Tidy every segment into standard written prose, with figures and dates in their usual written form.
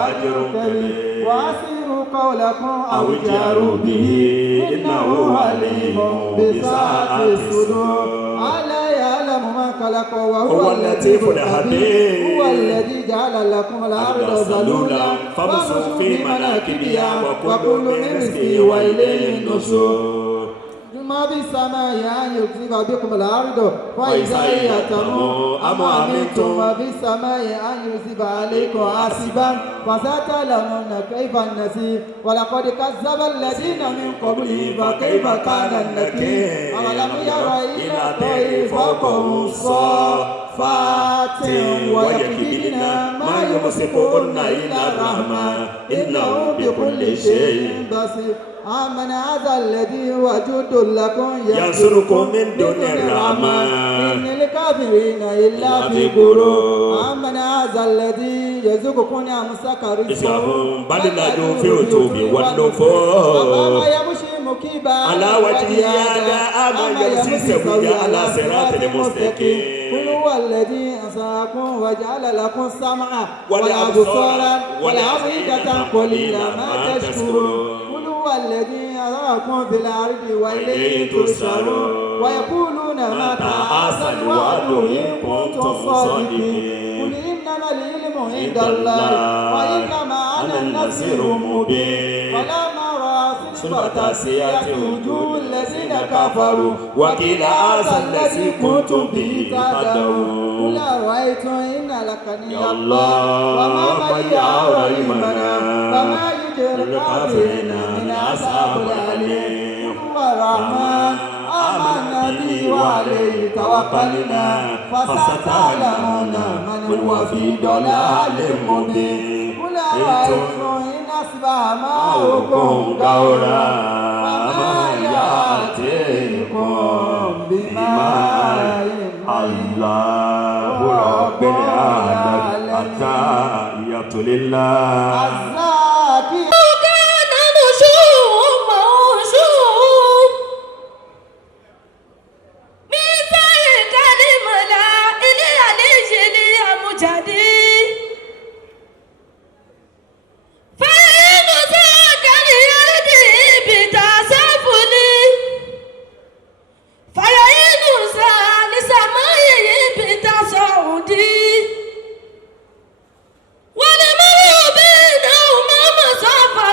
أجر كبير وأسروا قولكم أو اجهروا به إنه عليم بذات الصدور ألا يعلم ما خلق وهو اللطيف الخبير هو الذي جعل لكم الأرض ذلولا فامشوا في مناكبها وكلوا من رزقه وإليه النشور ما بالسماء أن يخسف بكم الأرض وإذا هي تمور أم أمنتم ما بالسماء أن يرسل عليكم حاسبا فستعلمون كيف النذير ولقد كذب الذين من قبلهم فكيف كان النكير أولم يروا إلى الطير فوقهم صافات ويكبدن ما يمسكهن إلا الرحمن إنه بكل شيء بصير آمن هذا الذي وجود لكم ينصركم من دون الرحمن إن الكافرين إلا في غرور آمن هذا الذي يرزقكم أمسك رزقكم بل لجوا في عتوب والنفور أما يمشي مكبا على وجهه هذا أما يمشي سويا على صراط المستقيم قل هو الذي أنشأكم وجعل لكم السمع والأبصار والأفئدة قليلا ما تشكرون هو الذي يراكم في الأرض وإليه تحشرون ويقولون متى هذا الوعد إن كنتم صادقين قل إنما العلم عند الله وإنما أنا النذير المبين فلما رأى صفة سيئة وجوه الذين كفروا وقيل هذا الذي كنتم به تدعون قل أرأيتم إن لكني الله وما معي رحمنا فما الكافرين من أصحاب العليم الرحمن آمنا به وعليه توكلنا فستعلمون من هو في ضلال مبين قل أرأيتم إن أصبح ماؤكم غورا فما يأتيكم بماء الله رب العالمين التحية لله ولمن بينهما مسافة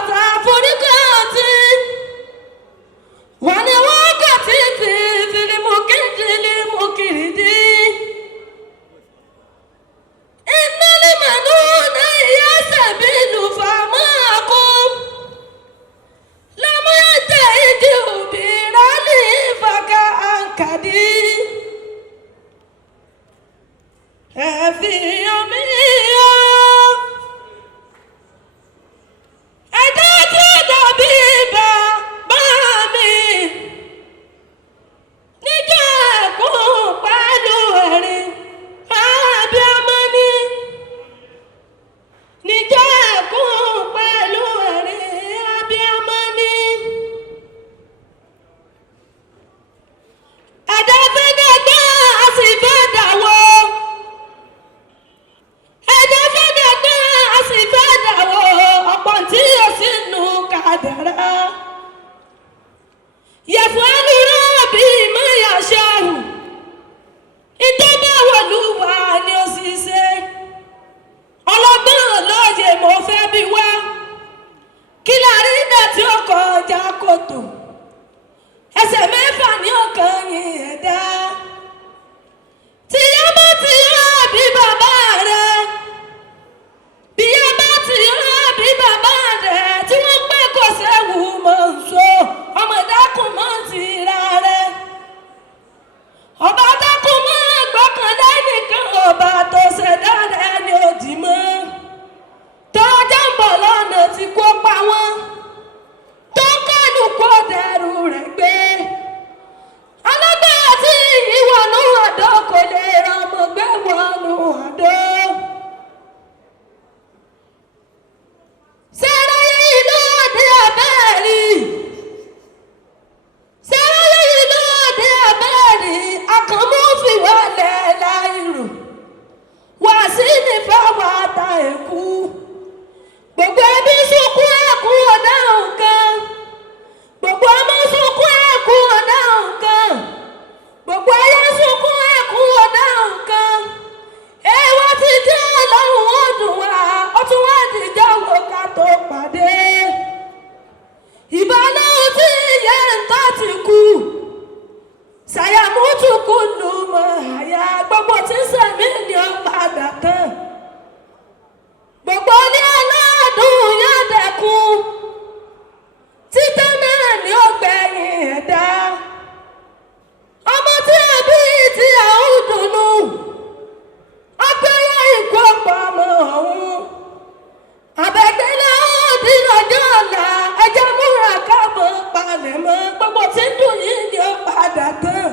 ọ̀la ẹjẹ́ múra káàbọ̀ palẹ̀ mọ́ gbogbo tí ń dùn yìí ni ó padà tán.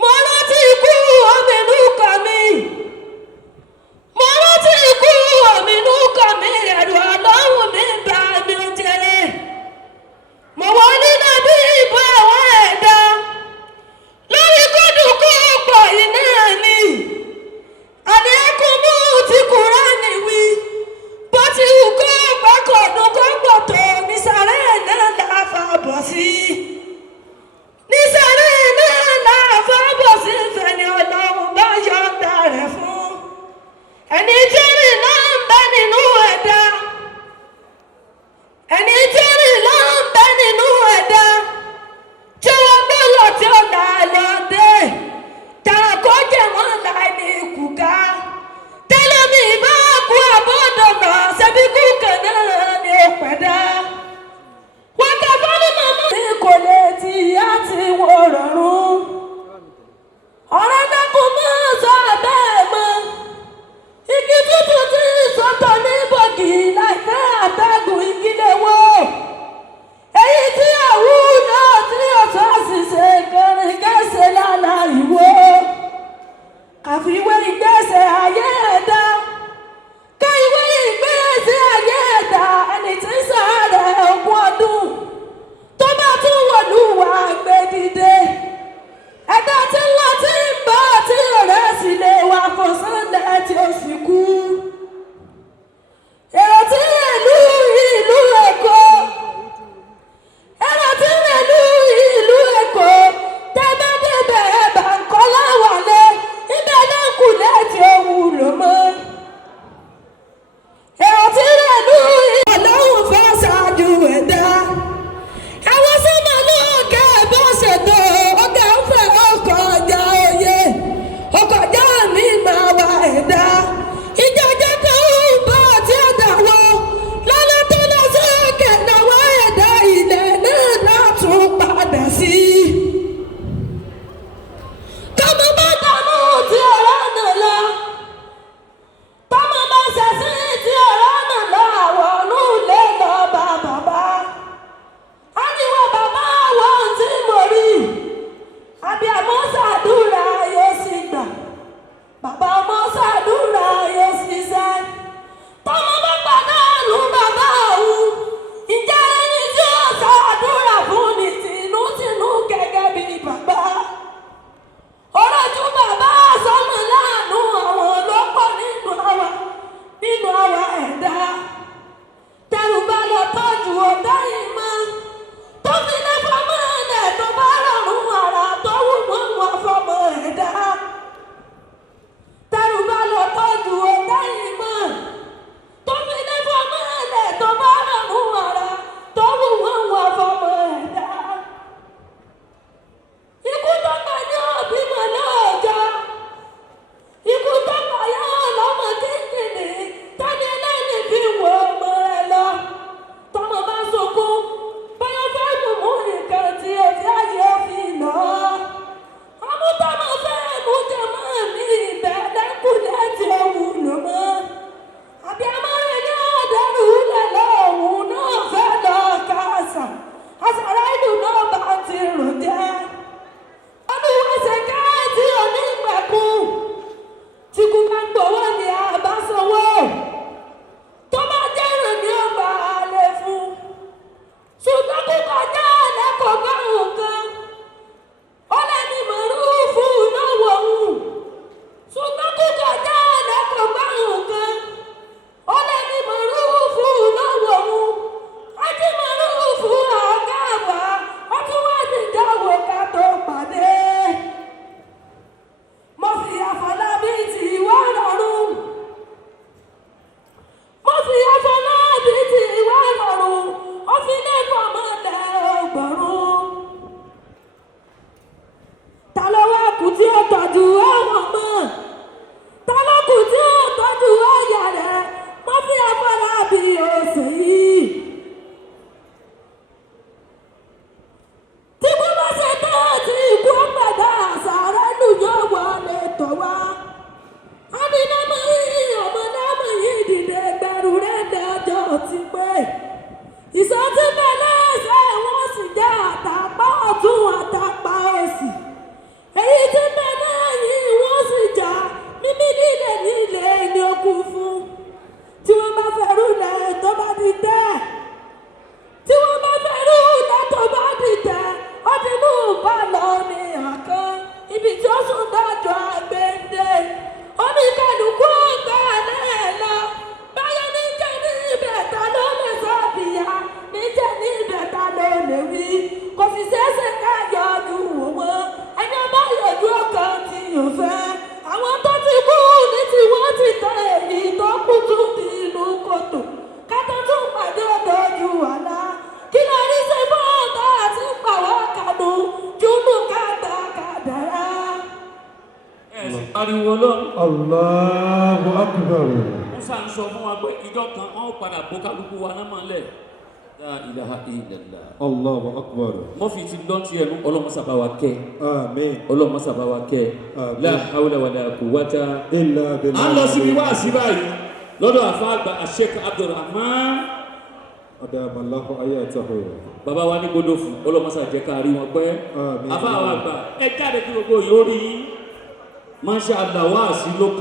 Mo rántí ikú ominú kan mi. Mo rántí ikú ominú kan mi ẹ̀rù ọlọ́run mi bá mi jẹrẹ. Mo wọ nínú bí ìbọn àwọn ẹ̀dá lórí kódùkú pọ̀ iná ni. Àdéhùn mú ti Kùránì wí. Bó ti wù kó gbàkọ̀dún kó pọ̀ tó nísàlẹ̀ náà la fà bọ̀ sí. Nísàlẹ̀ náà la fà bọ̀ sí fẹ̀ni ọlọ́run bá yọ̀ǹda rẹ̀ fún. Ẹni tí rìn náà ń bẹ nínú ẹ̀dá. Ẹni tí rìn náà ń bẹ nínú ẹ̀dá. Tí wọ́n gbé lọ tí ó là lọ dé. Tàrà kó jẹ̀ wọ́n láì ní kùkà. Tẹ́lẹ̀mí bá kú àbọ̀dọ̀ lọ ṣẹ́bí kú kan náà ní pẹ̀dá. Wọ́n kẹ́ fọ́nì màmá mi kò lè ti ìyá ti wò rọrùn. Ọ̀rọ̀ dákun máa sọ bẹ́ẹ̀ mọ́. Igi tútù tí sọ́tọ̀ ní bògì láìpẹ́ àtẹ́gùn igi lè wò. Èyí tí àwù náà tí ọ̀tọ́ àṣìṣe kẹrin kẹsẹ̀ lálàá ìwò. Àfiwé ìgbésẹ̀ ayé ẹ̀dá. Ká ìwé ìgbésẹ̀ ayé ẹ̀dá ẹni tí ń sàárẹ̀ ogún ọdún. Tó bá tún wọ̀lú wà gbé dìde. Ẹ̀dá tí ń lọ tí ń bọ̀ tí rẹ̀ sì lè wà kò sánlẹ̀ tí ó sì kú. Èrò tí ìlú Èkó. Èrò tí ìlú Èkó. Tẹ́ bá débẹ̀ ẹ̀bà ń kọ́ láwàlé. Ibẹ̀ náà kù lẹ́tì ohun lò mọ́. Èrò tí ìlú Ọlọ́run fẹ́ ṣáájú ẹ̀dá. Àwọn sọ́mọ lóòkè bó ṣètò ọgá ń fẹ́ ọkọ̀ ọjà òye. Ọkọ̀ ọjà mi máa wà ẹ̀dá. Ìjọjọ́ kan ń bọ̀ tí ó dàwọ́. Lọ́lọ́ tó lọ sókè náwó ẹ̀dá ilẹ̀ náà látún padà sí. Tọ́mọ bá dànù tí ọ̀rọ̀ náà lọ. Tọ́mọ bá ṣẹ̀sìn tí ọ̀rọ̀ náà lọ. Àwọn ọ̀run lè lọ bá bàbá. A ní wọ́n bàbá àwọn tí mo rí. Abiyamọ ṣàdúrà yóò sì gbà. Bàbá ọmọ ṣàdúrà yóò sì ṣẹ. Tọ́mọ bá pàdánù bàbá òun. Ǹjẹ́ ẹni tí ó ṣàdúrà fún ni tinútinú gẹ́gẹ́ bí bàbá? Ọ̀rọ̀jú bàbá sọ́nà láàánú àwọn ọlọ́pọ̀ nínú àwa ẹ̀dá. Tẹ̀rù bá lọ tọ́jú ọ̀dá yìí mọ́. Tó fi lé fọmọ ẹ̀dẹ̀ tó bá rọrùn ara tó wù wọ́n wọ́n fọmọ ẹ̀dá. Tẹ̀rù bá lọ tọ́jú ọ̀dá yìí mọ́. Tó fi lé fọmọ ẹ̀dẹ̀ tó bá rọrùn ara tó wù wọ́n wọ́n fọmọ ẹ̀dá. Ikú tó pa ní òbí mọ̀ lọ́jọ́. Ikú tó pa yá ọlọ́mọ kíkìnì tani lẹ́yìn fi wọ ọmọ rẹ̀ lọ. Tọmọ bá sunkún bóyá fẹ́ mú nǹkan tí òbí ayé fi lọ. Àmútọ́mọ fẹ́ mú jẹmọ́ ní ìbẹ̀lẹ́kùnlé tí ó wúlò mọ́. Àbí amárẹ̀ ní ọ̀dẹ́rù lẹ̀ lọ́hùn náà fẹ́ lọ kásà. Àṣàrà ìlú náà bá ti rò jẹ́. Olúwẹ̀sẹ̀ káàtì onígbẹ̀kùn. Tí kú bá gbowó ni àbá sanwó. Tó bá jẹ́rìn ní ọgbà alẹ́ fún. Ṣùgbọ́n kú kọjá lẹ́kọ̀ọ́ gbọ́rùn kan. Ó lè ní mọ̀rúfù náà wò wù. Ṣùgbọ́n kú kọjá lẹ́kọ̀ọ́ gbọ́rùn kan. Ó lè ní mọ̀rúfù náà wò wù. Ají mọ̀rúfù ọ̀gá àgbà. Ó tún wá ní ìdáwó ká tó pàdé. Mo fi Àfọlábí tí ìwà rọrùn. Mo fi Àfọlábí tí ìwà rọrùn. Ó fi lẹ́kọ̀ọ́ mọ́lẹ̀ ọgbọ̀rún. Ta ló wá kù tí ó tọ́jú àwọn ọmọ? Ta ló kù tí ó tọ́jú ọ̀yà rẹ̀? Mo fi Àfọlábí òsè yìí. Tí kú bá ṣe tán àti ikú ọ̀pẹ̀dá àṣàrà ìlú yóò wọlé tọ̀ wá. A ní lọ́mọ yìí ọmọ lọ́mọ yìí dìde gbẹrù rẹ̀ dájọ́ ti pé. pariwo Ọlọ́run. Allahu akbar. wọ́n sá ń sọ fún wa pé ìjọ kan wọ́n padà bó kálukú wa náà mọ́lẹ̀. La ilaha illallah. Allahu akbar. wọ́n fi ti lọ́ntì ẹnu Ọlọ́run sábà wa kẹ́. Àmín. Ọlọ́run sábà wa kẹ́. La hawla wala quwwata illa billah. à ń lọ síbi wá sí báyìí lọ́dọ̀ àfa àgbà Sheikh Abdulrahman. Adamallahu ayatahu. Bàbá wa ní gbọdọ̀ fún Ọlọ́run sábà jẹ́ ká rí wọn pẹ́. Àmín. àfa àwọn àgbà ẹ jáde kí gbogbo yóò rí Masha Allah wá sí lókè.